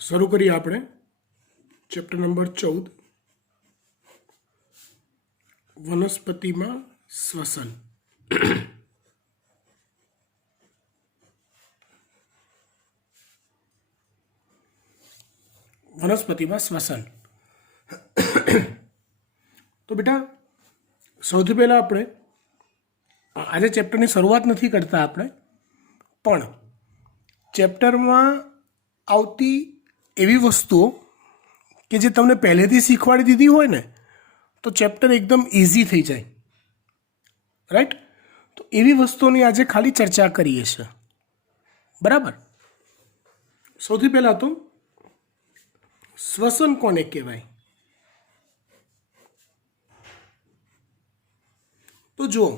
શરૂ કરીએ આપણે ચેપ્ટર નંબર 14 વનસ્પતિમાં શ્વસન. વનસ્પતિમાં શ્વસન. તો બેટા સૌથી પહેલાં આપણે આજે ચેપ્ટરની શરૂઆત નથી કરતા આપણે, પણ ચેપ્ટરમાં આવતી એવી વસ્તુઓ કે જે તમને પહેલેથી શીખવાડી દીધી હોય ને તો ચેપ્ટર એકદમ ઇઝી થઈ જાય, રાઈટ. તો એવી વસ્તુઓની આજે ખાલી ચર્ચા કરીએ છીએ, બરાબર. સૌથી પહેલાં તો શ્વસન કોને કહેવાય? તો જુઓ,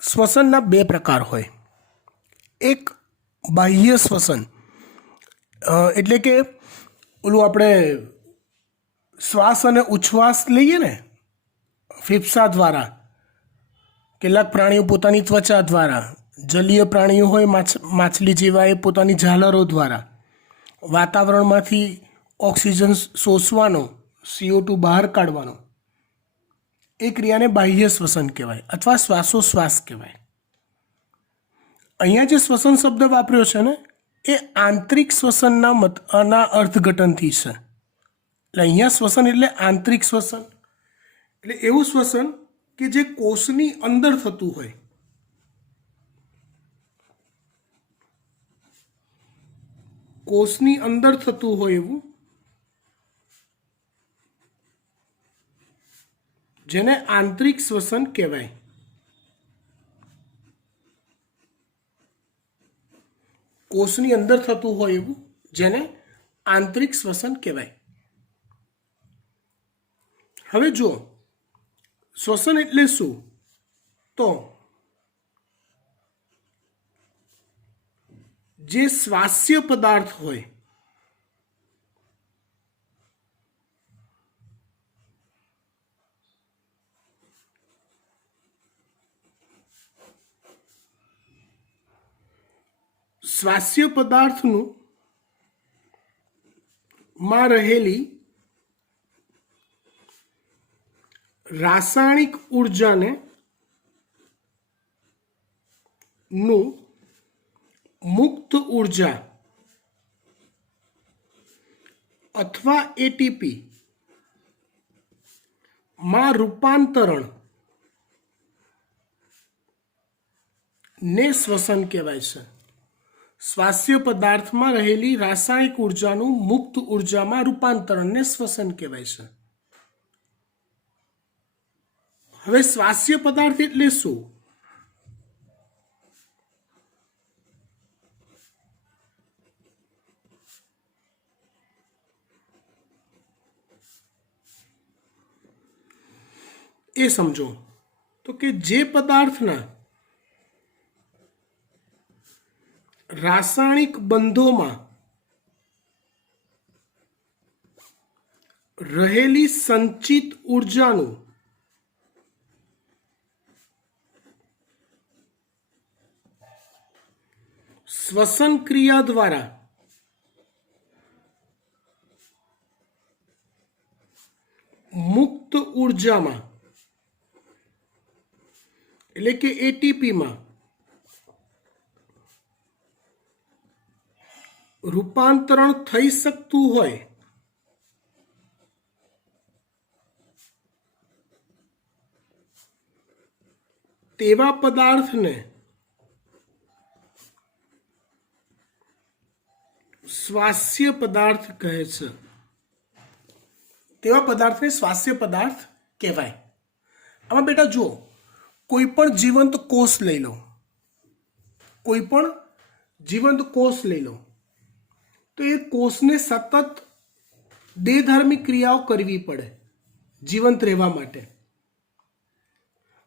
શ્વસનના બે પ્રકાર હોય. એક બાહ્ય શ્વસન, એટલે કે ઓલું આપણે શ્વાસ અને ઉચ્છ્વાસ લઈએ ને ફેફસા દ્વારા. કેટલાક પ્રાણીઓ પોતાની ત્વચા દ્વારા, જલીય પ્રાણીઓ હોય માછલી જેવા એ પોતાની ઝાલરો દ્વારા વાતાવરણમાંથી ઓક્સિજન શોષવાનો, CO2 બહાર કાઢવાનો, એ ક્રિયાને બાહ્ય શ્વસન કહેવાય અથવા શ્વાસોશ્વાસ કહેવાય. અહીંયા જે શ્વસન શબ્દ વાપર્યો છે ને એ આંતરિક શ્વસનના અર્થઘટનથી છે. એટલે અહીંયા શ્વસન એટલે આંતરિક શ્વસન, એટલે એવું શ્વસન કે જે કોષની અંદર થતું હોય. કોષની અંદર થતું હોય એવું, જેને આંતરિક શ્વસન કહેવાય. કોષની અંદર થતું હોય એવું જેને આંતરિક શ્વસન કહેવાય. હવે જુઓ, શ્વસન એટલે શું? તો જે શ્વાસ્ય પદાર્થ હોય, શ્વાસ્ય પદાર્થનું માં રહેલી રાસાયણિક ઉર્જાને નું મુક્ત ઉર્જા અથવા ATP માં રૂપાંતરણ ને શ્વસન કહેવાય છે. શ્વાસ્ય પદાર્થમાં રહેલી રાસાયણિક ઉર્જાનું મુક્ત ઉર્જામાં રૂપાંતરણને શ્વસન કહેવાય છે. હવે શ્વાસ્ય પદાર્થ એટલે શું? એ સમજો. તો કે જે પદાર્થના રાસાયણિક બંધોમાં રહેલી સંચિત ઉર્જાનું શ્વસન ક્રિયા દ્વારા મુક્ત ઉર્જામાં એટલે કે ATPમાં રૂપાંતરણ થઈ શકતું હોય તેવા પદાર્થને શ્વાસ્ય પદાર્થ કહે છે. તેવા પદાર્થને શ્વાસ્ય પદાર્થ કહેવાય. આમાં બેટા જુઓ, કોઈ પણ જીવંત કોષ લઈ લો, કોઈ પણ જીવંત કોષ લઈ લો, તો એ કોષને સતત દેહધાર્મિક ક્રિયાઓ કરવી પડે જીવંત રહેવા માટે.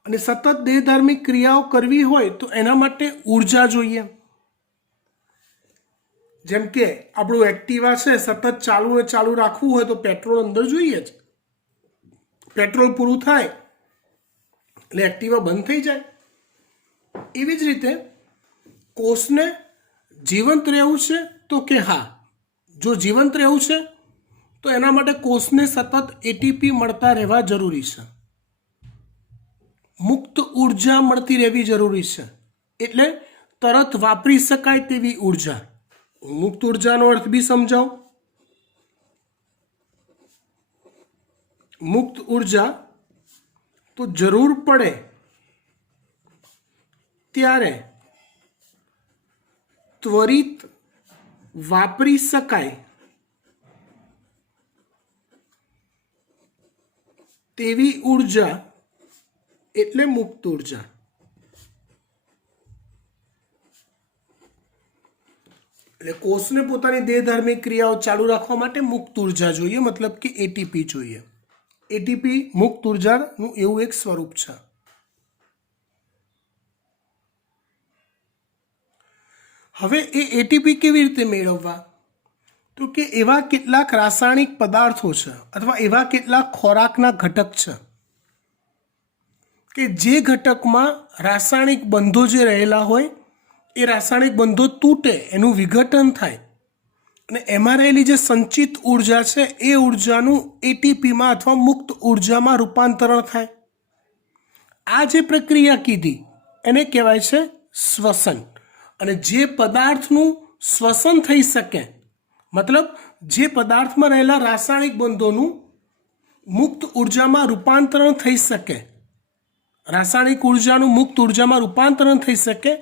અને સતત દેહધાર્મિક ક્રિયાઓ કરવી હોય તો એના માટે ઉર્જા જોઈએ. જેમ કે આપણું એક્ટિવા છે, સતત ચાલુ રાખવું હોય તો પેટ્રોલ અંદર જોઈએ જ. પેટ્રોલ પૂરું થાય એટલે એક્ટિવા બંધ થઈ જાય. એવી જ રીતે કોષને જીવંત રહેવું છે તો કે હા, જો જીવંત રહેવું છે તો એના માટે કોષને સતત એટીપી મળતા રહેવા જરૂરી છે, મુક્ત ઉર્જા મળતી રહેવી જરૂરી છે, એટલે તરત વાપરી શકાય તેવી ઉર્જા. મુક્ત ઉર્જાનો અર્થ બી સમજાવો. મુક્ત ઉર્જા તો જરૂર પડે ત્યારે ત્વરિત વાપરી શકાય તેવી ઉર્જા એટલે મુક્ત ઉર્જા. એટલે કોષને પોતાની દેહધાર્મિક ક્રિયાઓ ચાલુ રાખવા માટે મુક્ત ઉર્જા જોઈએ, મતલબ કે એટીપી જોઈએ. એટીપી મુક્ત ઉર્જાનું એવું એક સ્વરૂપ છે. હવે એ એટીપી કેવી રીતે મેળવવા? તો કે એવા કેટલાક રાસાયણિક પદાર્થો છે અથવા એવા કેટલાક ખોરાકના ઘટક છે કે જે ઘટકમાં રાસાયણિક બંધો જે રહેલા હોય એ રાસાયણિક બંધો તૂટે, એનું વિઘટન થાય અને એમાં રહેલી જે સંચિત ઉર્જા છે એ ઉર્જાનું એટીપીમાં અથવા મુક્ત ઉર્જામાં રૂપાંતરણ થાય. આ જે પ્રક્રિયા કીધી એને કહેવાય છે શ્વસન. અને જે પદાર્થનું શ્વસન થઈ શકે, મતલબ જે પદાર્થમાં રહેલા રાસાયણિક બંધોનું મુક્ત ઉર્જામાં રૂપાંતરણ થઈ શકે, રાસાયણિક ઉર્જાનું મુક્ત ઉર્જામાં રૂપાંતરણ થઈ શકે,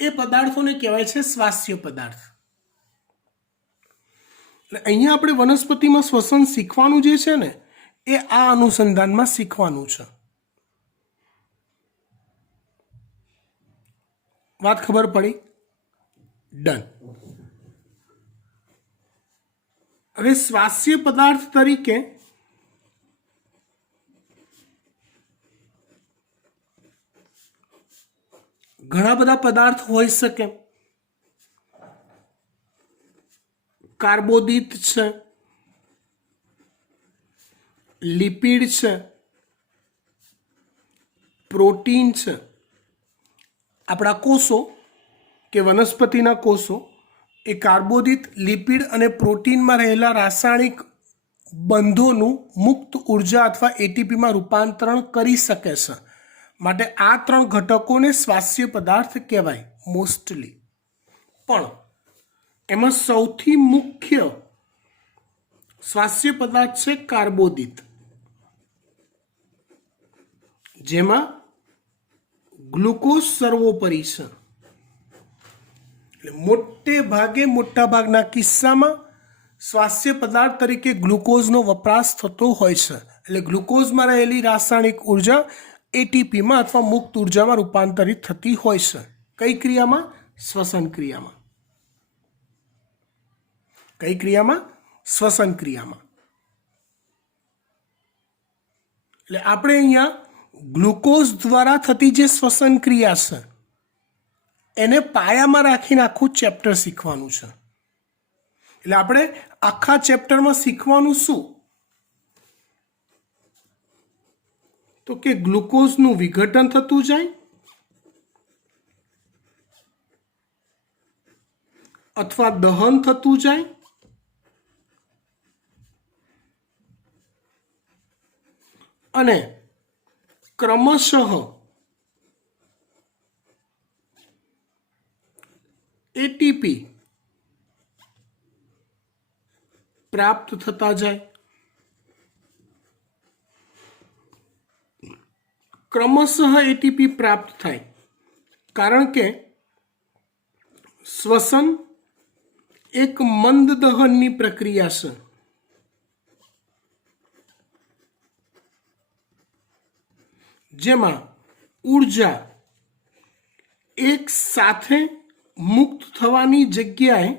એ પદાર્થોને કહેવાય છે શ્વાસ્ય પદાર્થ. એટલે અહીંયા આપણે વનસ્પતિમાં શ્વસન શીખવાનું જે છે ને એ આ અનુસંધાનમાં શીખવાનું છે. વાત ખબર પડી? ડન. હવે શ્વાસ્ય પદાર્થ તરીકે ઘણા બધા પદાર્થ હોઈ શકે. કાર્બોદિત છે, લિપિડ છે, પ્રોટીન છે. આપણા કોષો કે વનસ્પતિના કોષો એ કાર્બોદિત, લિપિડ અને પ્રોટીનમાં રહેલા રાસાયણિક બંધોનું મુક્ત ઉર્જા અથવા એટીપીમાં રૂપાંતરણ કરી શકે છે. માટે આ ત્રણ ઘટકોને શ્વાસ્ય પદાર્થ કહેવાય મોસ્ટલી. પણ એમાં સૌથી મુખ્ય શ્વાસ્ય પદાર્થ છે કાર્બોદિત, જેમાં ગ્લુકોઝ સર્વોપરી છે. એટલે મોટા ભાગના કિસ્સામાં શ્વાસ્ય પદાર્થ તરીકે ગ્લુકોઝનો વપરાશ થતો હોય છે. એટલે ગ્લુકોઝમાં રહેલી રાસાયણિક ઉર્જા એટીપીમાં અથવા મુક્ત ઉર્જામાં રૂપાંતરિત થતી હોય છે. કઈ ક્રિયામાં? શ્વસન ક્રિયામાં. કઈ ક્રિયામાં? શ્વસન ક્રિયામાં. એટલે આપણે અહીંયા ગ્લુકોઝ દ્વારા થતી જે શ્વસન ક્રિયા છે એને પાયામાં રાખીને આખું ચેપ્ટર શીખવાનું છે. એટલે આપણે આખા ચેપ્ટરમાં શીખવાનું શું? તો કે ગ્લુકોઝનું વિઘટન થતું જાય અથવા દહન થતું જાય અને ક્રમશઃ એટીપી પ્રાપ્ત થતા જાય. ક્રમશઃ એટીપી પ્રાપ્ત થાય કારણ કે શ્વસન એક મંદ દહનની પ્રક્રિયા છે. જેમાં ઉર્જા એક સાથે મુક્ત થવાની જગ્યાએ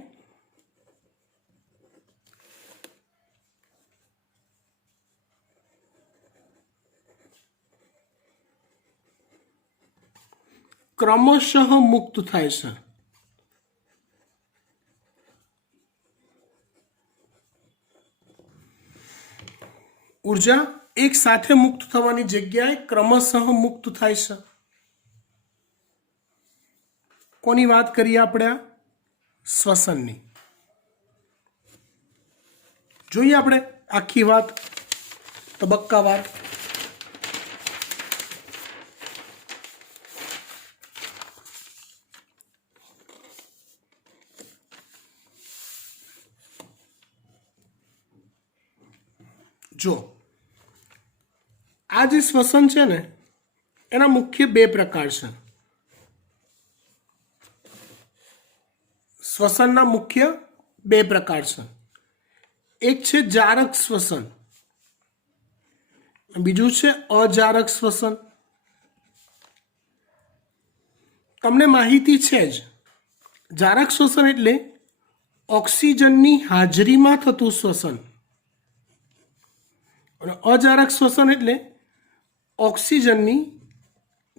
ક્રમશઃ મુક્ત થાય છે. ઉર્જા એક સાથે મુક્ત થવાની જગ્યાએ ક્રમશઃ મુક્ત થાય છે. કોની વાત કરીએ આપણે? શ્વસનની. જોઈએ આપણે આખી વાત તબક્કાવાર. જો આ જે શ્વસન છે ને એના મુખ્ય બે પ્રકાર છે. શ્વસનના મુખ્ય બે પ્રકાર છે. એક છે જારક શ્વસન, બીજું છે અજારક શ્વસન. તમને માહિતી છે જ. જારક શ્વસન એટલે ઓક્સિજનની હાજરીમાં થતું શ્વસન અને અજારક શ્વસન એટલે ઓક્સિજનની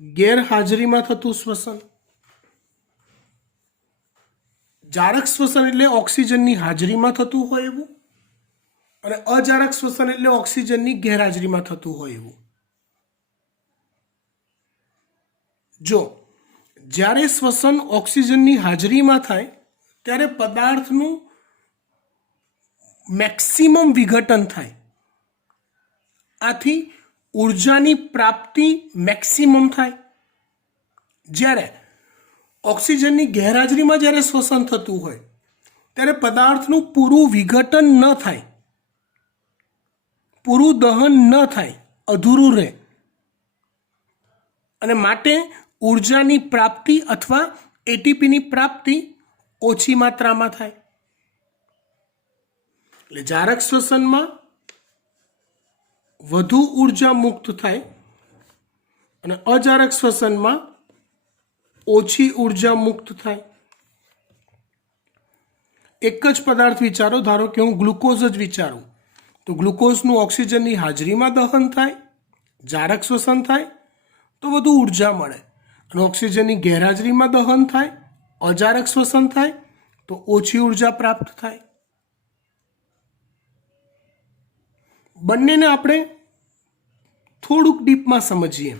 ગેરહાજરીમાં થતું શ્વસન. જારક શ્વસન એટલે ઓક્સિજનની હાજરીમાં થતું હોય એવું અને અજારક શ્વસન એટલે ઓક્સિજનની ગેરહાજરીમાં થતું હોય એવું. જો જ્યારે શ્વસન ઓક્સિજનની હાજરીમાં થાય ત્યારે પદાર્થનું મેક્સિમમ વિઘટન થાય. આથી ઉર્જાની પ્રાપ્તિ મેક્સિમમ થાય. જ્યારે ઓક્સિજનની ગેરહાજરીમાં જ્યારે શ્વસન થતું હોય ત્યારે પદાર્થનું પૂરું વિઘટન ન થાય, પૂરું દહન ન થાય, અધૂરું રહે અને માટે ઉર્જાની પ્રાપ્તિ અથવા એટીપીની પ્રાપ્તિ ઓછી માત્રામાં થાય. એટલે જારક શ્વસનમાં વધુ ઉર્જા મુક્ત થાય અને અજારક શ્વસનમાં ઓછી ઉર્જા મુક્ત થાય. એક જ પદાર્થ વિચારો, ધારો કે હું ગ્લુકોઝ જ વિચારું તો ગ્લુકોઝનું ઓક્સિજનની હાજરીમાં દહન થાય, જારક શ્વસન થાય તો વધુ ઉર્જા મળે અને ઓક્સિજનની ગેરહાજરીમાં દહન થાય, અજારક શ્વસન થાય તો ઓછી ઉર્જા પ્રાપ્ત થાય. બંનેને આપણે થોડુંક ડીપમાં સમજીએ.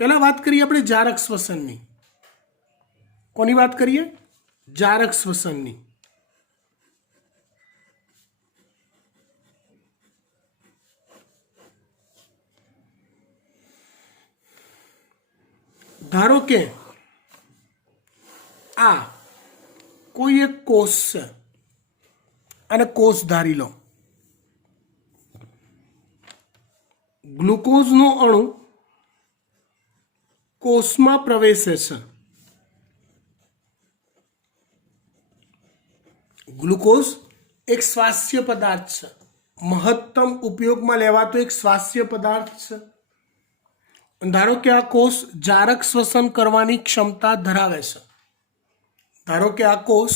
પહેલા વાત કરીએ આપણે જારક શ્વસનની. કોની વાત કરીએ? જારક શ્વસનની. ધારો કે આ કોઈ એક કોષ છે અને કોષ ધારી લો. ગ્લુકોઝનો અણુ કોષમાં પ્રવેશે છે. ગ્લુકોઝ એક શ્વાસ્ય પદાર્થ છે, મહત્તમ ઉપયોગમાં લેવાતો એક શ્વાસ્ય પદાર્થ છે. ધારો કે આ કોષ જારક શ્વસન કરવાની ક્ષમતા ધરાવે છે. ધારો કે આ કોષ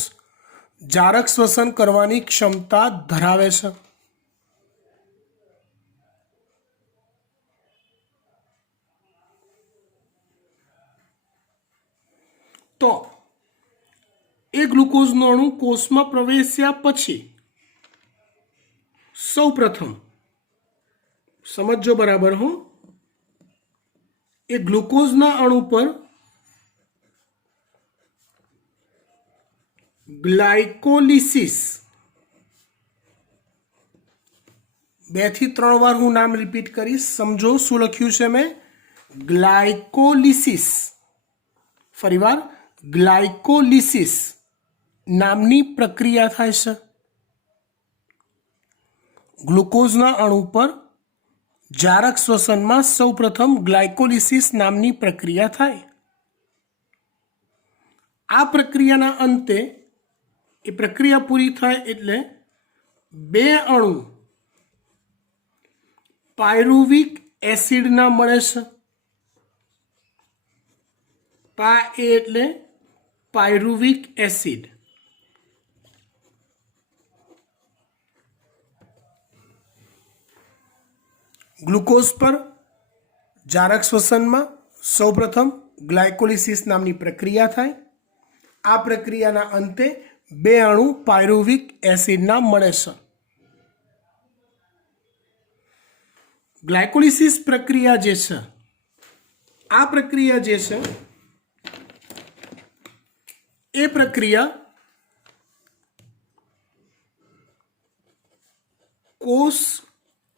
જારક શ્વસન કરવાની ક્ષમતા ધરાવે છે. તો એ ગ્લુકોઝનો અણુ કોષમાં પ્રવેશ્યા પછી સૌ પ્રથમ સમજો બરાબર હું, એ ગ્લુકોઝના અણુ પર ગ્લાયકોલિસિસ, 2 થી 3 વાર હું નામ રિપીટ કરીશ, સમજો શું લખ્યું છે મેં? ગ્લાયકોલિસિસ. ફરીવાર ગ્લાયકોલિસિસ નામની પ્રક્રિયા થાય છે. ગ્લુકોઝના અણુ પર જારક શ્વસનમાં સૌપ્રથમ ગ્લાયકોલિસિસ નામની પ્રક્રિયા થાય. આ પ્રક્રિયાના અંતે એ પ્રક્રિયા પૂરી થાય એટલે 2 અણુ પાયરુવિક એસિડના મળે છે. પા એટલે પાયરુવિક એસિડ. ગ્લુકોઝ પર જારક શ્વસનમાં સૌપ્રથમ ગ્લાયકોલિસિસ નામની પ્રક્રિયા થાય. આ પ્રક્રિયાના અંતે 2 અણુ પાયરુવિક એસિડના મળે છે. ગ્લાયકોલિસિસ પ્રક્રિયા જે છે, આ પ્રક્રિયા જે છે એ પ્રક્રિયા કોષ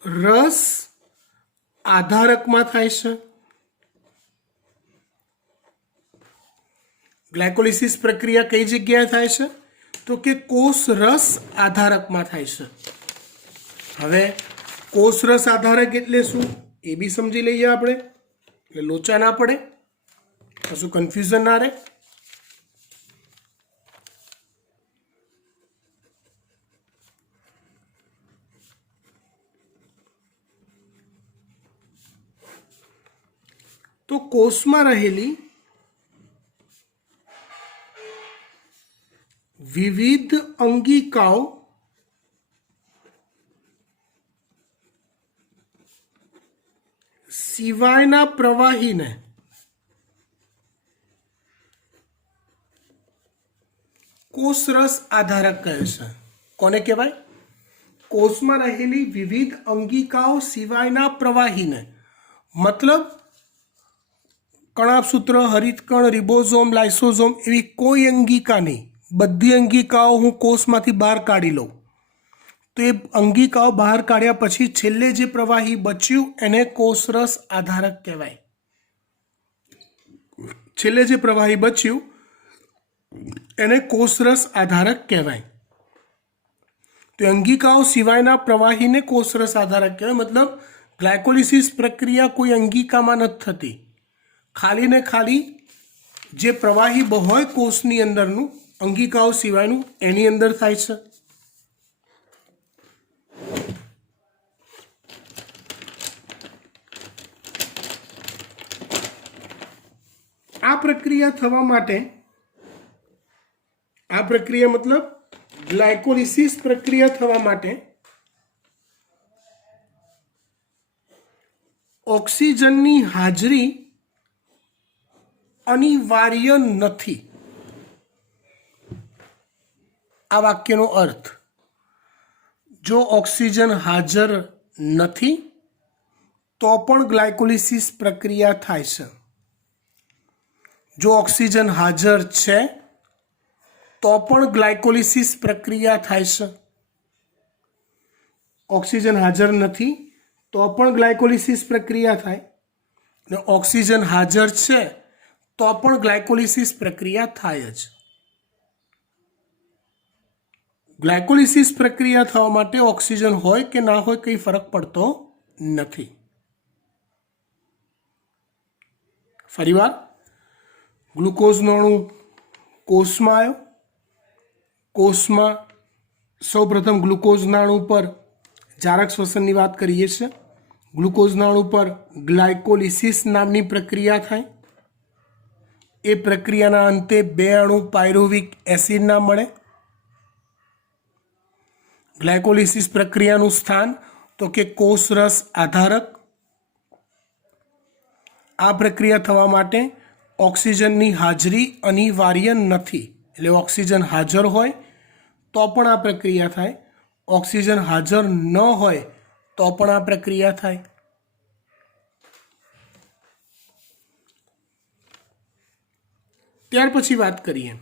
રસ આધારકમાં થાય છે. ગ્લાયકોલિસિસ પ્રક્રિયા કઈ જગ્યાએ થાય છે? તો કે કોષ રસ આધારકમાં થાય છે. હવે કોષ રસ આધારક એટલે શું એ બી સમજી લઈએ આપણે, એટલે લોચા ના પડે, કશું કન્ફ્યુઝન ના રહે. તો કોષમાં રહેલી વિવિધ અંગિકાઓ સિવાયના પ્રવાહીને કોષરસ આધારક કહે છે. કોને કહેવાય? કોષમાં રહેલી વિવિધ અંગિકાઓ સિવાયના પ્રવાહીને, મતલબ કણાભસૂત્ર, હરિતકણ, રિબોઝોમ, લાઇસોઝોમ એવી કોઈ અંગિકા નહીં, બધી અંગિકાઓ હું કોષમાંથી બહાર કાઢી લઉં તો એ અંગિકાઓ બહાર કાઢ્યા પછી છેલ્લે જે પ્રવાહી બચ્યું એને કોષરસ આધારક કહેવાય. છેલ્લે જે પ્રવાહી બચ્યું એને કોષરસ આધારક કહેવાય. તો અંગિકાઓ સિવાયના પ્રવાહીને કોષરસ આધારક કહેવાય. મતલબ ગ્લાયકોલિસિસ પ્રક્રિયા કોઈ અંગિકામાં નથી થતી, ખાલી ને ખાલી જે પ્રવાહી હોય કોષની અંદરનું, અંગિકાઓ સિવાયનું, એની અંદર થાય છે. આ પ્રક્રિયા થવા માટે, આ પ્રક્રિયા મતલબ ગ્લાયકોલિસિસ પ્રક્રિયા થવા માટે ઓક્સિજનની હાજરી અનિવાર્ય નથી. આ વાક્યનો અર્થ, જો ઓક્સિજન હાજર નથી તો પણ ગ્લાયકોલિસિસ પ્રક્રિયા થાય છે. જો ઓક્સિજન હાજર છે તો પણ ગ્લાયકોલિસિસ પ્રક્રિયા થાય છે. ઓક્સિજન હાજર નથી તો પણ ગ્લાયકોલિસિસ પ્રક્રિયા થાય, ને ઓક્સિજન હાજર છે તો પણ ગ્લાયકોલિસિસ પ્રક્રિયા થાય જ. ગ્લાયકોલિસિસ પ્રક્રિયા થવા માટે ઓક્સિજન હોય કે ના હોય કંઈ ફરક પડતો નથી. ફરીવાર, ગ્લુકોઝનો અણુ કોષમાં આવ્યો, કોષમાં સૌપ્રથમ ગ્લુકોઝના અણુ પર જારક શ્વસનની વાત કરીએ છીએ. ગ્લુકોઝના અણુ પર ગ્લાયકોલિસિસ નામની પ્રક્રિયા થાય. એ પ્રક્રિયાના અંતે બે અણુ પાયરુવિક એસિડના મળે. ગ્લાયકોલિસિસ પ્રક્રિયાનું સ્થાન તો કે કોષરસ આધારક. આ પ્રક્રિયા થવા માટે ઓક્સિજનની હાજરી અનિવાર્ય નથી, એટલે ઓક્સિજન હાજર હોય તો પણ આ પ્રક્રિયા થાય, ઓક્સિજન હાજર ન હોય તો પણ આ પ્રક્રિયા થાય. ત્યાર પછી વાત કરીએ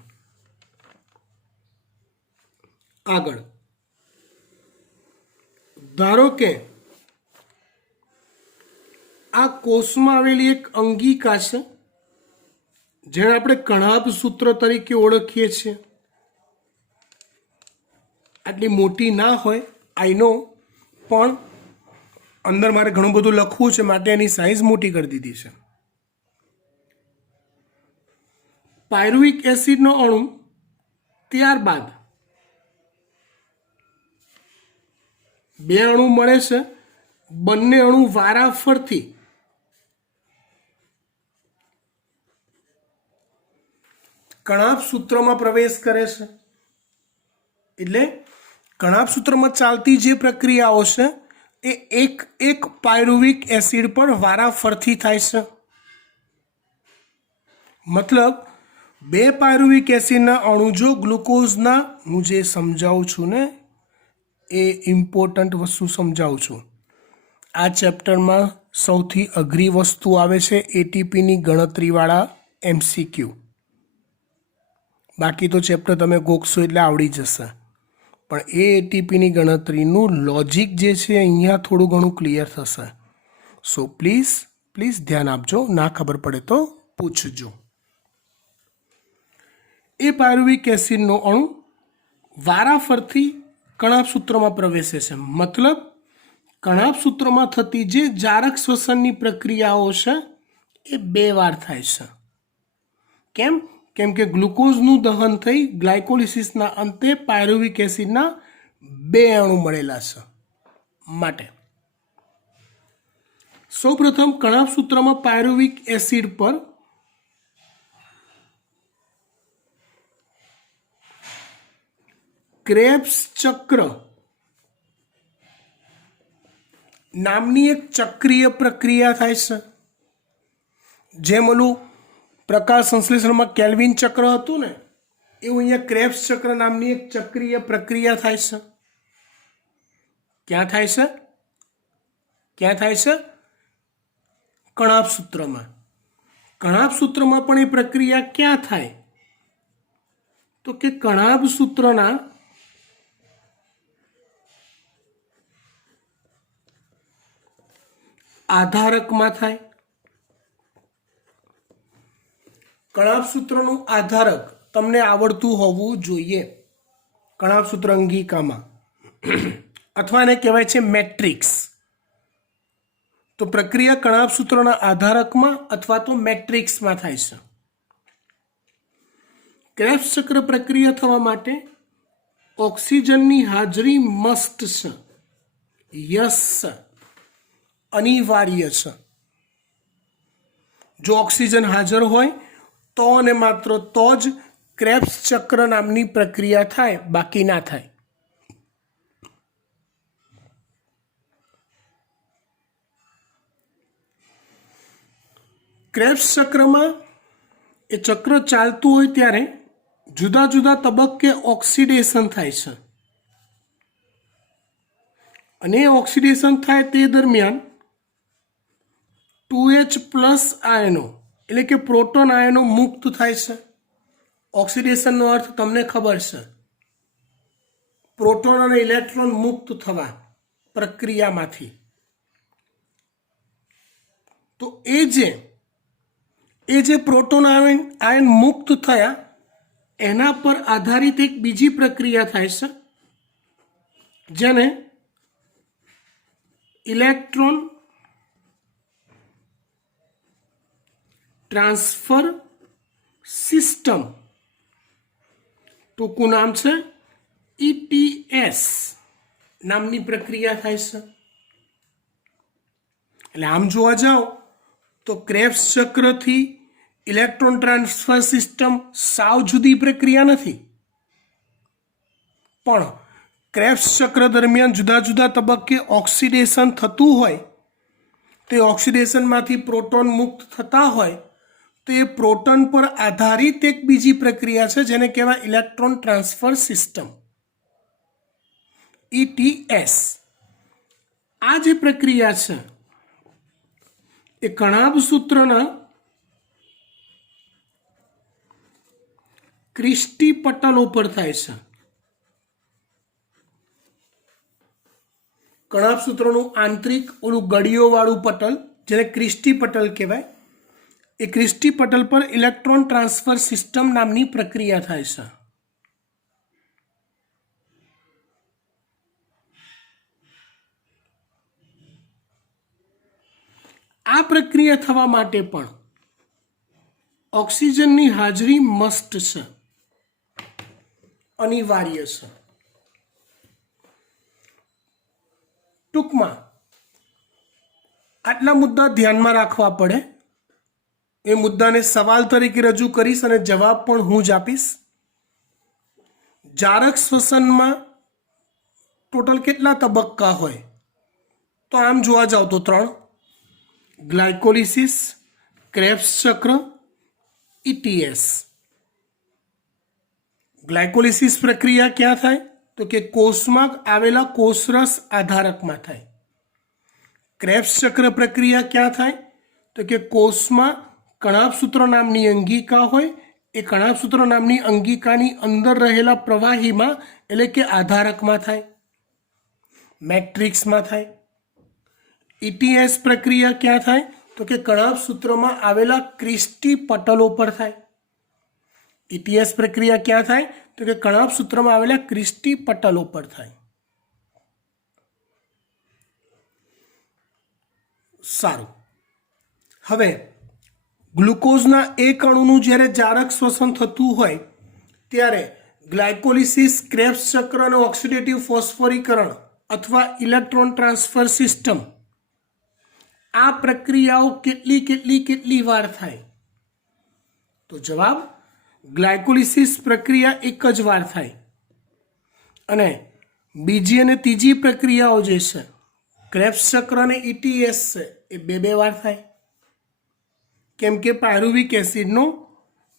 આગળ. ધારો કે આ કોષમાં આવેલી એક અંગિકા છે જેને આપણે કણાભસૂત્ર તરીકે ઓળખીએ છીએ. આટલી મોટી ના હોય, આઈ નો, પણ અંદર મારે ઘણું બધું લખવું છે માટે એની સાઇઝ મોટી કરી દીધી છે. પાયરુવિક એસિડનો અણુ, ત્યારબાદ બે અણુ મળે છે, બંને અણુ વારાફરતી કણાભસૂત્રમાં પ્રવેશ કરે છે. એટલે કણાભસૂત્રમાં ચાલતી જે પ્રક્રિયાઓ છે એ એક એક પાયરુવિક એસિડ પર વારાફરતી થાય છે. મતલબ બે પાયરુવિક એસિડના અણુ જો ગ્લુકોઝના, હું જે સમજાવું છું ને એ ઇમ્પોર્ટન્ટ વસ્તુ સમજાવું છું. આ ચેપ્ટરમાં સૌથી અઘરી વસ્તુ આવે છે એટીપીની ગણતરીવાળા MCQ. બાકી તો ચેપ્ટર તમે ગોખશો એટલે આવડી જશે. પણ એ એટીપીની ગણતરીનું લોજિક જે છે અહીંયા થોડું ઘણું ક્લિયર થશે. સો પ્લીઝ ધ્યાન આપજો. ના ખબર પડે તો પૂછજો. એ પાયરુવિક એસિડનો અણુ વારાફરતી કણાભ સૂત્રમાં પ્રવેશે છે. મતલબ કણાભ સૂત્રમાં થતી જે જારક શ્વસનની પ્રક્રિયાઓ છે એ 2 વાર થાય છે. કેમ કે ગ્લુકોઝનું દહન થઈ ગ્લાયકોલિસિસના અંતે પાયરુવિક એસિડના 2 અણુ મળેલા છે. માટે સૌપ્રથમ કણાભ સૂત્રમાં પાયરુવિક એસિડ પર ક્રેબ્સ ચક્ર નામની એક ચક્રીય પ્રક્રિયા થાય છે. જેમ ઓલું પ્રકાશ સંશ્લેષણમાં કેલ્વિન ચક્ર હતું ને, એવું અહીંયા ક્રેબ્સ ચક્ર નામની એક ચક્રીય પ્રક્રિયા થાય છે. ક્યાં થાય છે? કણાભ સૂત્રમાં. કણાભ સૂત્રમાં પણ એ પ્રક્રિયા ક્યાં થાય? તો કે કણાભ સૂત્રના આધારકમાં થાય. કણાભ સૂત્રનું આધારક તમને આવડતું હોવું જોઈએ. કણાભ સૂત્ર અંગિકામાં અથવા એને કહેવાય છે મેટ્રિક્સ. તો પ્રક્રિયા કણાભ સૂત્રના આધારકમાં અથવા તો મેટ્રિક્સમાં થાય છે. ક્રેબ્સ ચક્ર પ્રક્રિયા થવા માટે ઓક્સિજનની હાજરી મસ્ટ છે, યસ છે, અનિવાર્ય છે. જો ઓક્સિજન હાજર હોય તો અને માત્ર તો જ ક્રેબ્સ ચક્ર નામની પ્રક્રિયા થાય, બાકી ના થાય. ક્રેબ્સ ચક્રમાં એ ચક્ર ચાલતું હોય ત્યારે જુદા જુદા તબક્કે ઓક્સિડેશન થાય છે. અને એ ઓક્સિડેશન થાય તે દરમિયાન 2H+ આયનો એટલે કે પ્રોટોન આયનો મુક્ત થાય છે. ઓક્સિડેશનનો અર્થ તમને ખબર છે, પ્રોટોન અને ઇલેક્ટ્રોન મુક્ત થવા પ્રક્રિયામાંથી. તો એ જે પ્રોટોન આયન મુક્ત થયા એના પર આધારિત એક બીજી પ્રક્રિયા થાય છે, જેને ઇલેક્ટ્રોન ટ્રાન્સફર સિસ્ટમ, ટૂંકું નામ છે ETS નામની પ્રક્રિયા થાય છે. એટલે આમ જોવા જાઓ તો ક્રેબ્સ ચક્રથી ઇલેક્ટ્રોન ટ્રાન્સફર સિસ્ટમ સાવ જુદી પ્રક્રિયા નથી, પણ ક્રેબ્સ ચક્ર દરમિયાન જુદા જુદા તબક્કે ઓક્સિડેશન થતું હોય, તે ઓક્સિડેશનમાંથી પ્રોટોન મુક્ત થતા હોય, તો એ પ્રોટોન પર આધારિત એક બીજી પ્રક્રિયા છે જેને કહેવાય ઇલેક્ટ્રોન ટ્રાન્સફર સિસ્ટમ, ETS. આ જે પ્રક્રિયા છે એ કણાભ સૂત્રના ક્રિસ્ટી પટલ ઉપર થાય છે. કણાભ સૂત્રનું આંતરિક ઓલું ગળીઓવાળું પટલ, જેને ક્રિસ્ટી પટલ કહેવાય, એ ક્રિસ્ટી પટલ પર ઇલેક્ટ્રોન ટ્રાન્સફર સિસ્ટમ નામની પ્રક્રિયા થાય છે. આ પ્રક્રિયા થવા માટે પણ ઓક્સિજનની હાજરી મસ્ટ છે, અનિવાર્ય છે. ટૂંકમાં આટલા મુદ્દા ધ્યાનમાં રાખવા પડે. એ મુદ્દાને સવાલ તરીકે રજૂ કરીશ અને જવાબ પણ હું જ આપીશ. જારક શ્વસનમાં ટોટલ કેટલા તબક્કા હોય? તો આમ જોવા જાવ તો 3: ગ્લાયકોલિસિસ, ક્રેબ્સ ચક્ર, ETS. ગ્લાયકોલિસિસ પ્રક્રિયા ક્યાં થાય? તો કે કોષમાં આવેલા કોષરસ આધારકમાં થાય. ક્રેબ્સ ચક્ર પ્રક્રિયા ક્યાં થાય? તો કે કોષમાં કણાભ સૂત્ર નામની અંગિકા હોય એ કણાભસૂત્ર નામની અંગિકાની અંદર રહેલા પ્રવાહીમાં એટલે કે આધારકમાં થાય, મેટ્રિક્સમાં થાય. ETS પ્રક્રિયા ક્યાં થાય? તો કે કણાભસૂત્રમાં આવેલા ક્રિસ્ટી પટલો પર થાય. ETS પ્રક્રિયા ક્યાં થાય? તો કે કણાભસૂત્રમાં આવેલા ક્રિસ્ટી પટલો પર થાય. સારું. હવે ગ્લુકોઝના એક અણુનું જ્યારે જારક શ્વસન થતું હોય ત્યારે ગ્લાયકોલિસિસ, ક્રેબ્સ ચક્ર અને ઓક્સિડેટિવ ફોસ્ફોરીકરણ અથવા ઇલેક્ટ્રોન ટ્રાન્સફર સિસ્ટમ, આ પ્રક્રિયાઓ કેટલી વાર થાય? તો જવાબ, ગ્લાયકોલિસિસ પ્રક્રિયા એક જ વાર થાય. અને બીજી અને ત્રીજી પ્રક્રિયાઓ જે છે, ક્રેબ્સ ચક્ર અને ETS છે, એ બે વાર થાય. કેમ કે પાયરુવિક એસિડનો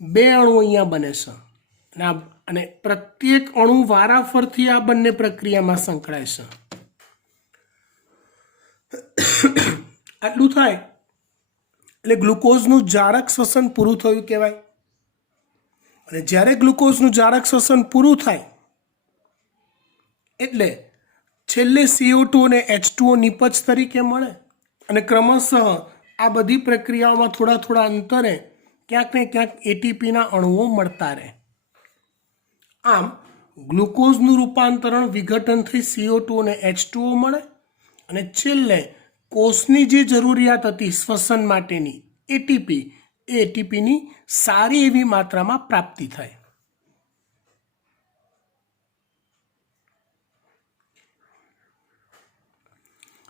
2 અણુ અહીંયા બને છે અને પ્રત્યેક અણુ વારાફરતી આ બંને પ્રક્રિયામાં સંકળાય છે. આટલું થાય એટલે ગ્લુકોઝનું જારક શ્વસન પૂરું થયું કહેવાય. અને જ્યારે ગ્લુકોઝનું જારક શ્વસન પૂરું થાય એટલે છેલ્લે CO2 અને H2O નિપજ તરીકે મળે અને ક્રમશઃ આ બધી પ્રક્રિયાઓમાં થોડા અંતરે ક્યાંક ને ક્યાંક ATPના અણુઓ મળતા રહે. આમ ગ્લુકોઝનું રૂપાંતરણ વિઘટન થઈ CO2 અને H2O મળે અને છેલ્લે કોષની જે જરૂરિયાત હતી શ્વસન માટેની ATP, એ ATPની સારી એવી માત્રામાં પ્રાપ્તિ થાય.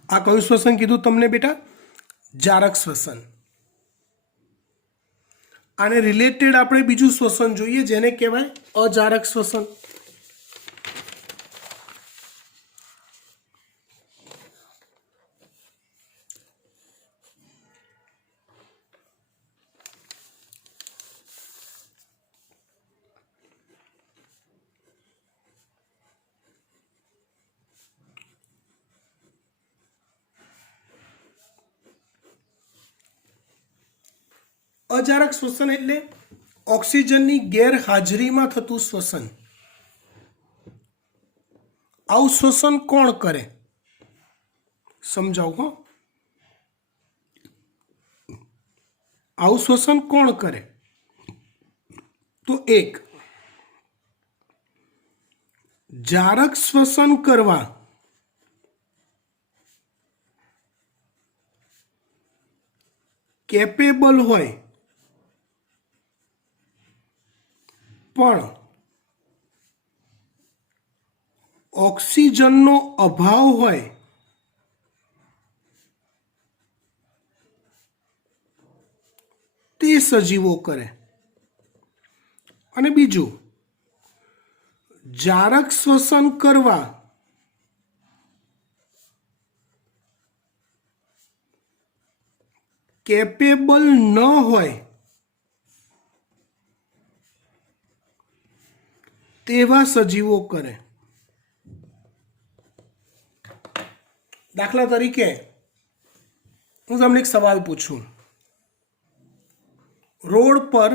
આ કયું શ્વસન કીધું તમને બેટા? જારક શ્વસન. આને રિલેટેડ આપણે બીજું શ્વસન જોઈએ જેને કહેવાય અજારક શ્વસન. અજારક શ્વસન એટલે ઓક્સિજનની ગેરહાજરીમાં થતું શ્વસન. આવું શ્વસન કોણ કરે? સમજાવો. આવું શ્વસન કોણ કરે? તો એક, જારક શ્વસન કરવા કેપેબલ હોય પણ ઓક્સિજનનો અભાવ હોય તે સજીવો કરે. અને બીજું, જારક શ્વસન કરવા કેપેબલ ન હોય તેવા સજીવો કરે. દાખલા તરીકે હું તમને એક સવાલ પૂછું. રોડ પર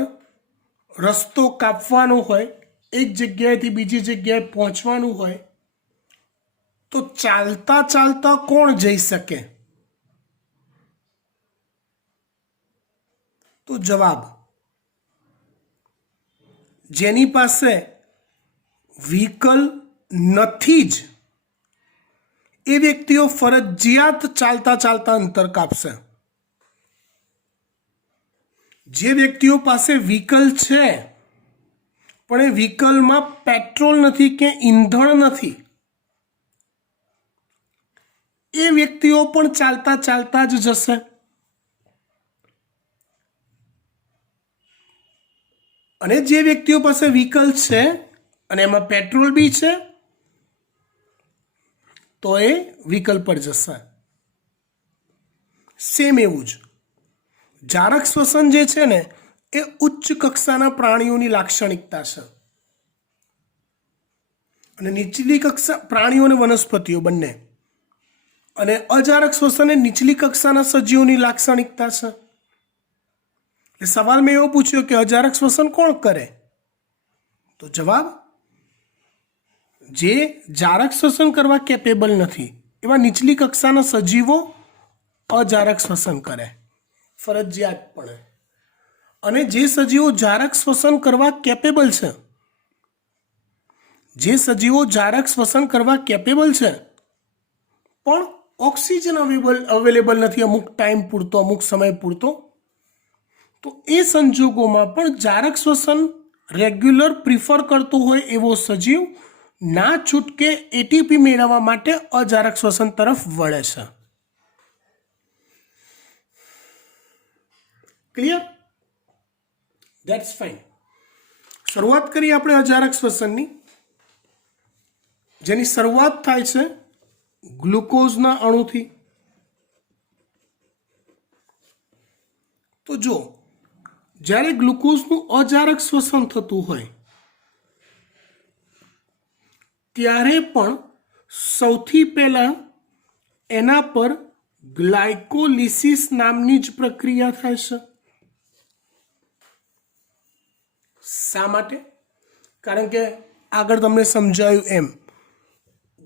રસ્તો કાપવાનો હોય, એક જગ્યાએથી બીજી જગ્યાએ પહોંચવાનું હોય, તો ચાલતા કોણ જઈ શકે? તો જવાબ, જેની પાસે વ્હીકલ નથી જ એ વ્યક્તિઓ ફરજિયાત ચાલતા અંતર કાપશે. જે વ્યક્તિઓ પાસે વ્હીકલ છે પણ એ વ્હીકલમાં પેટ્રોલ નથી કે ઈંધણ નથી, એ વ્યક્તિઓ પણ ચાલતા જ જશે. અને જે વ્યક્તિઓ પાસે વ્હીકલ છે અને એમાં પેટ્રોલ બી છે તો એ વ્હીકલ પર જશે. સેમ એવું જ જારક શ્વસન જે છે ને એ ઉચ્ચ કક્ષાના પ્રાણીઓની લાક્ષણિકતા છે અને નીચલી કક્ષા પ્રાણીઓ અને વનસ્પતિઓ બંને. અને અજારક શ્વસન એ નીચલી કક્ષાના સજીવોની લાક્ષણિકતા છે. એટલે સવાલ મેં એવો પૂછ્યો કે અજારક શ્વસન કોણ કરે? તો જવાબ, જે જારક શ્વસન કરવા કેપેબલ નથી એવા નીચલી કક્ષાના સજીવો અજારક શ્વસન કરે ફરજિયાતપણે. અને જે સજીવો જારક શ્વસન કરવા કેપેબલ છે, જે સજીવો જારક શ્વસન કરવા કેપેબલ છે પણ ઓક્સિજન અવેલેબલ નથી અમુક ટાઈમ પૂરતો, અમુક સમય પૂરતો, તો એ સંજોગોમાં પણ જારક શ્વસન રેગ્યુલર પ્રિફર કરતો હોય એવો સજીવ ના છૂટકે એટીપી મેળવવા માટે અજારક શ્વસન તરફ વળે છે. ક્લિયર? That's fine. શરૂઆત કરીએ આપણે અજારક શ્વસનની, જેની શરૂઆત થાય છે ગ્લુકોઝના અણુથી. તો જો જ્યારે ગ્લુકોઝનું અજારક શ્વસન થતું હોય ત્યારે પણ સૌથી પહેલાં એના પર ગ્લાયકોલિસિસ નામની જ પ્રક્રિયા થાય છે. શા માટે? કારણ કે આગળ તમને સમજાયું એમ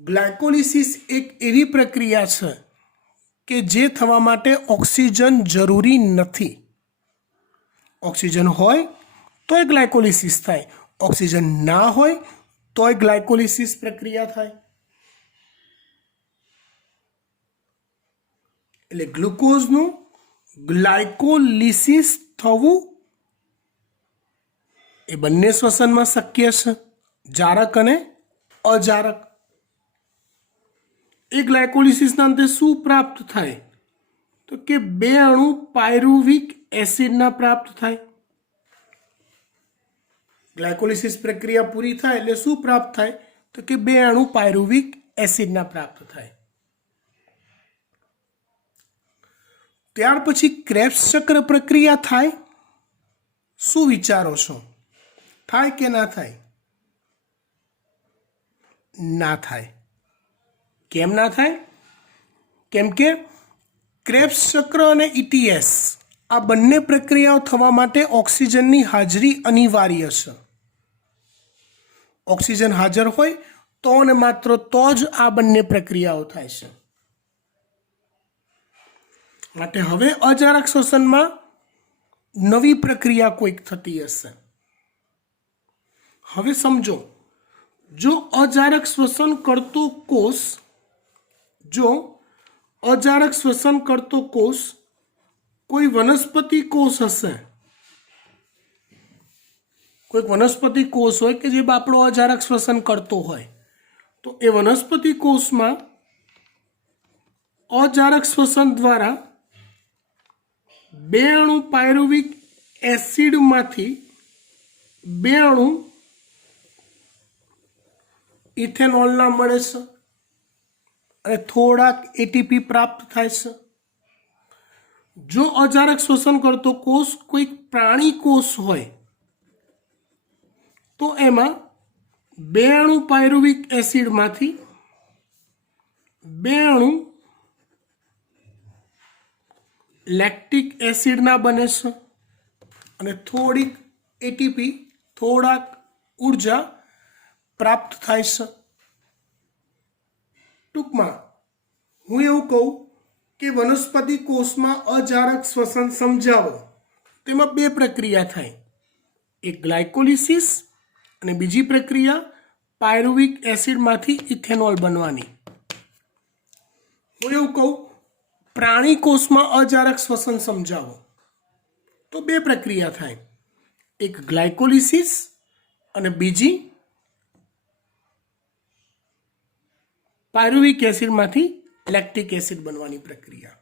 ગ્લાયકોલિસિસ એક એવી પ્રક્રિયા છે કે જે થવા માટે ઓક્સિજન જરૂરી નથી. ઓક્સિજન હોય તોય ગ્લાયકોલિસિસ થાય, ઓક્સિજન ના હોય તોય ગ્લાયકોલિસિસ પ્રક્રિયા થાય. એટલે ગ્લુકોઝનું ગ્લાયકોલિસિસ થવું એ બંને શ્વસનમાં શક્ય છે, જારક અને અજારક. એ ગ્લાયકોલિસિસના અંતે શું પ્રાપ્ત થાય? તો કે 2 અણુ પાયરુવિક એસિડના પ્રાપ્ત થાય. ગ્લાયકોલિસિસ પ્રક્રિયા પૂરી થાય એટલે શું પ્રાપ્ત થાય? તો કે 2 અણુ પાયરુવિક એસિડના પ્રાપ્ત થાય. ત્યાર પછી ક્રેબ્સ ચક્ર પ્રક્રિયા થાય. શું વિચારો છો? થાય કે ના થાય? ના થાય. કેમ ના થાય? કેમ કે ક્રેબ્સ ચક્ર અને ઇટીએસ આ બંને પ્રક્રિયાઓ થવા માટે ઓક્સિજનની હાજરી અનિવાર્ય છે. ઓક્સિજન હાજર હોય તો અને માત્ર તો જ આ બંને પ્રક્રિયાઓ થાય છે. માટે હવે અજારક શ્વસનમાં નવી પ્રક્રિયા કોઈક થતી હશે. હવે સમજો, જો અજારક શ્વસન કરતો કોષ કોઈ વનસ્પતિ કોષ હશે, કોઈક વનસ્પતિ કોષ હોય કે જે બાપડો અજારક શ્વસન કરતો હોય, તો એ વનસ્પતિ કોષમાં અજારક શ્વસન દ્વારા 2 અણુ પાયરુવિક એસિડમાંથી 2 અણુ ઇથેનોલના મળે છે અને થોડાક એટીપી પ્રાપ્ત થાય છે. જો અજારક શ્વસન કરતો કોષ કોઈક પ્રાણી કોષ હોય તો એમાં 2 અણુ પાયરુવિક એસિડમાંથી 2 અણુ લેક્ટિક એસિડના બને છે અને થોડીક એટીપી, થોડાક ઉર્જા પ્રાપ્ત થાય છે. ટૂંકમાં હું એવું કહું કે વનસ્પતિ કોષમાં અજારક શ્વસન સમજાવો તેમાં 2 પ્રક્રિયા થાય, એક ગ્લાયકોલિસિસ અને બીજી પ્રક્રિયા પાયરુવિક એસિડમાંથી ઇથેનોલ બનવાની. હું એવું કહું પ્રાણી કોષમાં અજારક શ્વસન સમજાવો તો 2 પ્રક્રિયા થાય, એક ગ્લાયકોલિસિસ અને બીજી પાયરુવિક એસિડમાંથી લેક્ટિક એસિડ બનવાની પ્રક્રિયા.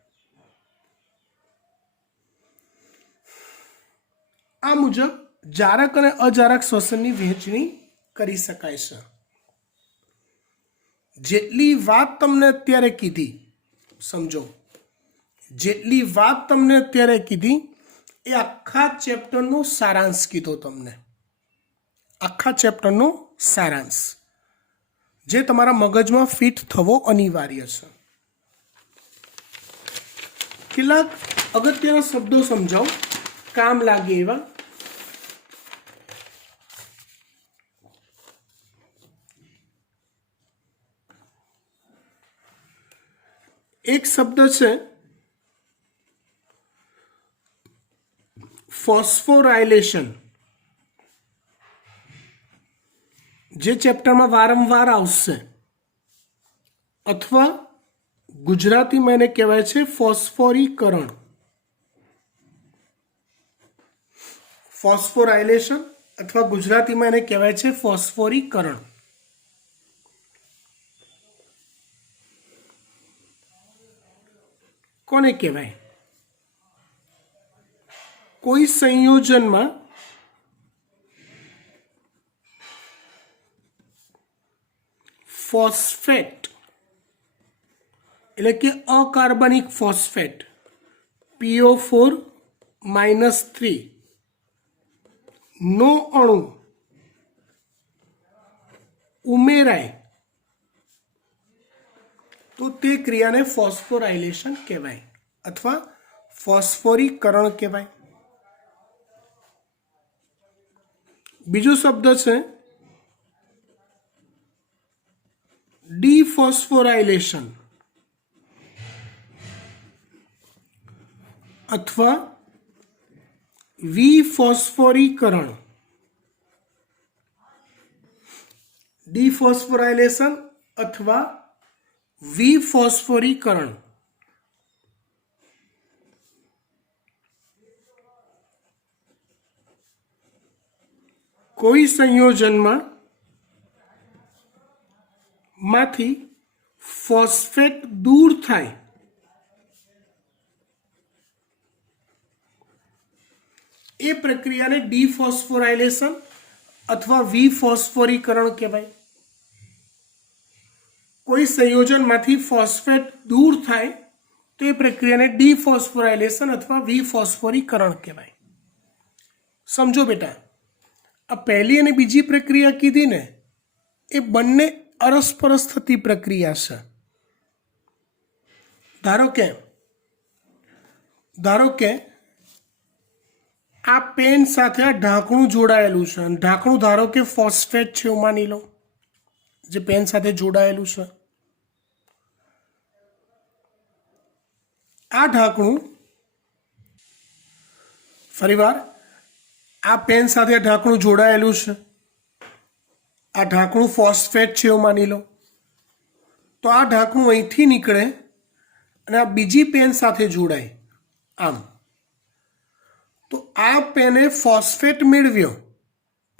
આ મુજબ જારક અને અજારક શ્વસનની વહેંચણી કરી શકાય છે. જેટલી વાત તમને અત્યારે કીધી, સમજો, જેટલી વાત તમને અત્યારે કીધી એ આખા ચેપ્ટરનો સારાંશ કીધો તમને. આખા ચેપ્ટરનો સારાંશ જે તમારા મગજમાં ફિટ થવો અનિવાર્ય છે. કેટલાક અગત્યના શબ્દો સમજાવું. કામ લાગે એવા એક શબ્દ છે ફોસ્ફોરાયલેશન, જે ચેપ્ટરમાં વારંવાર આવશે, અથવા ગુજરાતીમાં એને કહેવાય છે ફોસ્ફોરીકરણ. ફોસ્ફોરાયલેશન અથવા ગુજરાતીમાં એને કહેવાય છે ફોસ્ફોરીકરણ. કોને કહેવાય? કોઈ સંયોજનમાં ફોસ્ફેટ એટલે કે અકાર્બનિક ફોસ્ફેટ PO4-3 નો અણુ ઉમેરાય તો તે ક્રિયાને ફોસ્ફોરાયલેશન કહેવાય અથવા ફોસ્ફોરીકરણ કહેવાય. બીજો શબ્દ છે ડિફોસ્ફોરાયલેશન અથવા વિફોસ્ફોરીકરણ. ડિફોસ્ફોરાયલેશન અથવા વિફોસ્ફોરીકરણ. કોઈ સંયોજનમાં માંથી ફોસ્ફેટ દૂર થાય એ પ્રક્રિયાને ડિફોસ્ફોરાયલેશન અથવા વિફોસ્ફોરીકરણ કહેવાય. કોઈ સંયોજનમાંથી ફોસ્ફેટ દૂર થાય તો એ પ્રક્રિયાને ડિફોસ્ફોરાયલેશન અથવા વિફોસ્ફોરીકરણ કહેવાય. સમજો બેટા, આ પહેલી અને બીજી પ્રક્રિયા કીધી ને એ બંને અરસપરસ થતી પ્રક્રિયા છે. ધારો કે આ પેન સાથે આ ઢાંકણું જોડાયેલું છે અને ઢાંકણું ધારો કે ફોસ્ફેટ છે એવું માની લો, જે પેન સાથે જોડાયેલું છે. આ ઢાંકણું ફરીવાર આ પેન સાથે ઢાંકણું જોડાયેલું છે, આ ઢાંકણું ફોસ્ફેટ છે એવું માની લો. તો આ ઢાંકણું અહીંથી નીકળે અને આ બીજી પેન સાથે જોડાય આમ. તો આ પેને ફોસ્ફેટ મેળવ્યો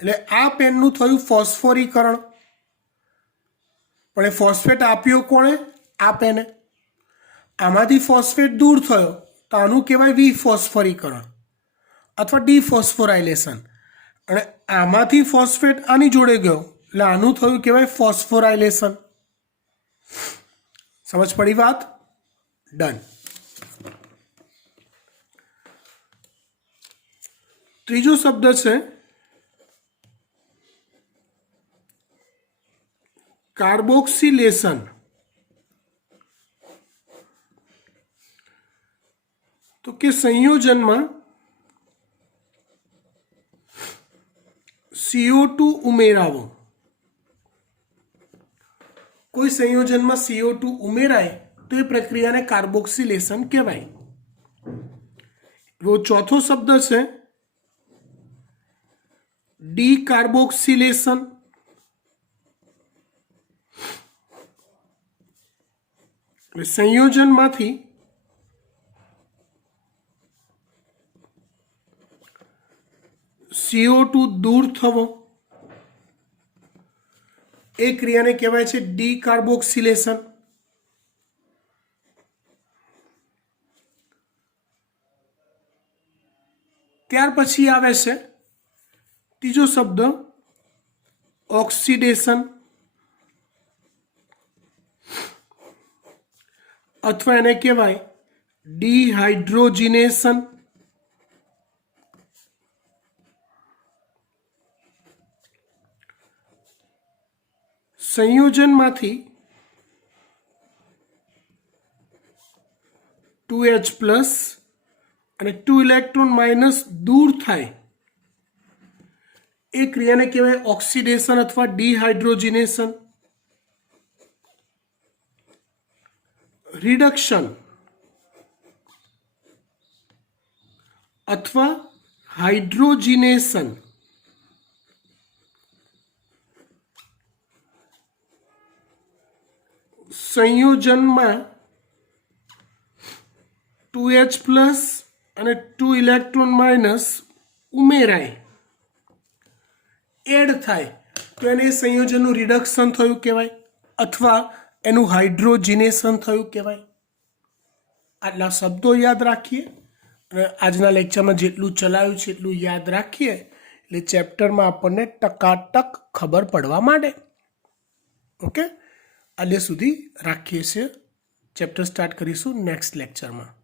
એટલે આ પેનનું થયું ફોસ્ફોરીકરણ. પણ એ ફોસ્ફેટ આપ્યો કોણે? આ પેને. આમાંથી ફોસ્ફેટ દૂર થયો તો આનું કહેવાય વિફોસ્ફોરીકરણ અથવા ડિફોસ્ફોરાયલેશન. અને આમાંથી ફોસ્ફેટ આની જોડે ગયો એટલે આનું થયું કહેવાય ફોસ્ફોરાયલેશન. સમજ પડી વાત? ડન. ત્રીજો શબ્દ છે કાર્બોક્સિલેશન. તો કે સંયોજનમાં CO2 ઉમેરાવો. કોઈ સંયોજનમાં CO2 ઉમેરાય તો એ પ્રક્રિયાને કાર્બોક્સિલેશન કહેવાય. ચોથો શબ્દ છે ડીકાર્બોક્સિલેશન. સંયોજનમાંથી CO2 દૂર થવો એ ક્રિયાને કહેવાય છે ડીકાર્બોક્સિલેશન. ત્યાર પછી આવે છે ત્રીજો શબ્દ ઓક્સિડેશન અથવા એને કહેવાય ડિહાઇડ્રોજિનેશન. સંયોજનમાંથી 2H+ અને 2 ઇલેક્ટ્રોન માઇનસ દૂર થાય એ ક્રિયાને કહેવાય ઓક્સિડેશન અથવા ડિહાઇડ્રોજિનેશન. રિડક્શન અથવા હાઇડ્રોજિનેશન. સંયોજનમાં 2H પ્લસ અને 2 ઇલેક્ટ્રોન માઇનસ ઉમેરાય, એડ થાય તો એને સંયોજનનું રિડક્શન થયું કહેવાય અથવા એનું હાઇડ્રોજિનેશન થયું કહેવાય. આટલા શબ્દો યાદ રાખીએ અને આજના લેક્ચરમાં જેટલું ચલાવ્યું છે એટલું યાદ રાખીએ એટલે ચેપ્ટરમાં આપણને ટકાટક ખબર પડવા માંડે. ઓકે, આજે સુધી રાખીએ છીએ. ચેપ્ટર સ્ટાર્ટ કરીશું નેક્સ્ટ લેક્ચરમાં.